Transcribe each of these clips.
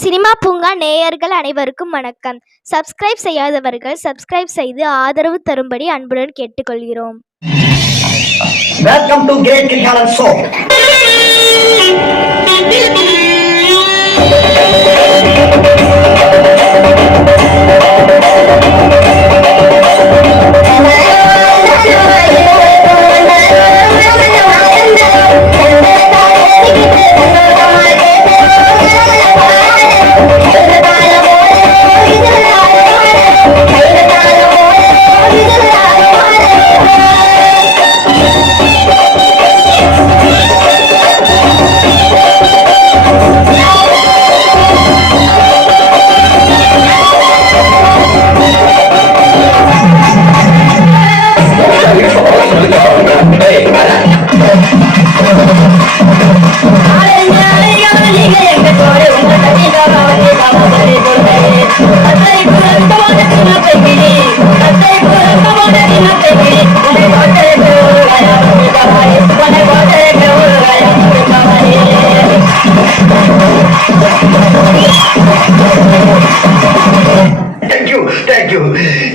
Cinema பூங்கா நேயர்கள் அனைவருக்கும் வணக்கம். சப்ஸ்கிரைப் செய்யாதவர்கள் சப்ஸ்கிரைப் செய்து ஆதரவு தரும்படி அன்புடன் கேட்டுக்கொள்கிறோம். Welcome to great Kirikalan show.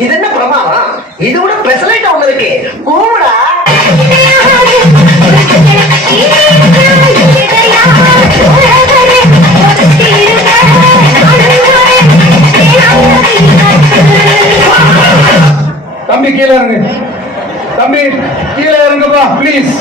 இது என்ன பிரமாதம்? இது கூட ஸ்பெஷலைட்டா ஒண்ணு இருக்கு. கூடா தம்பி கீழே இறங்கு. தம்பி கீழே இறங்குப்பா ப்ளீஸ்.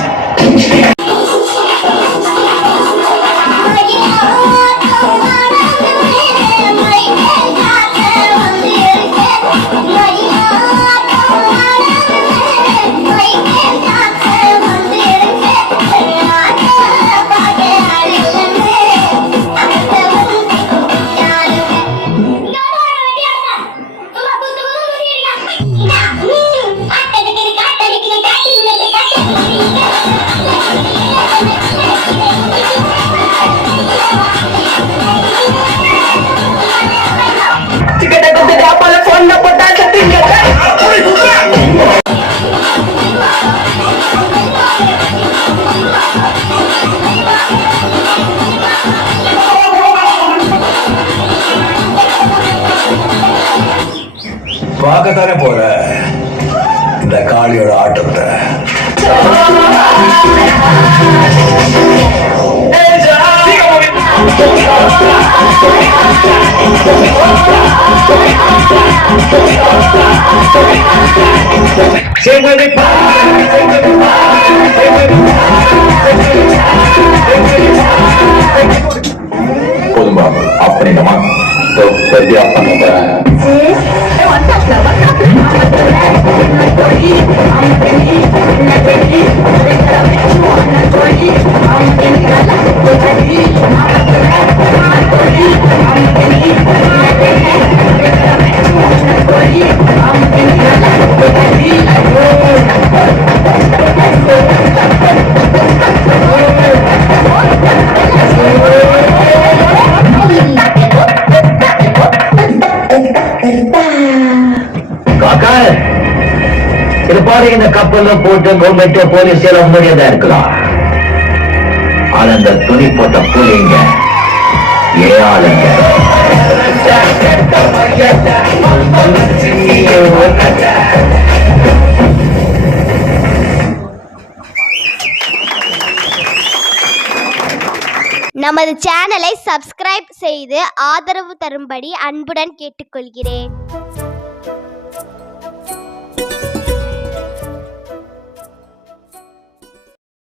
பார்க்கத்தானே போற இந்த காளியோட ஆட்டத்தை. போதும் பாபு அப்படிங்கம்மா சரியா பண்ண இந்த கப்பல்ல போட்டு கவர்மெண்ட் போலீஸ் எல்லாம் முடியாதா இருக்கலாம். ஆனா அந்த துணி போட்ட புலிங்க ஏஆளுங்க நமது சேனலை சப்ஸ்கிரைப் செய்து ஆதரவு தரும்படி அன்புடன் கேட்டுக்கொள்கிறேன்.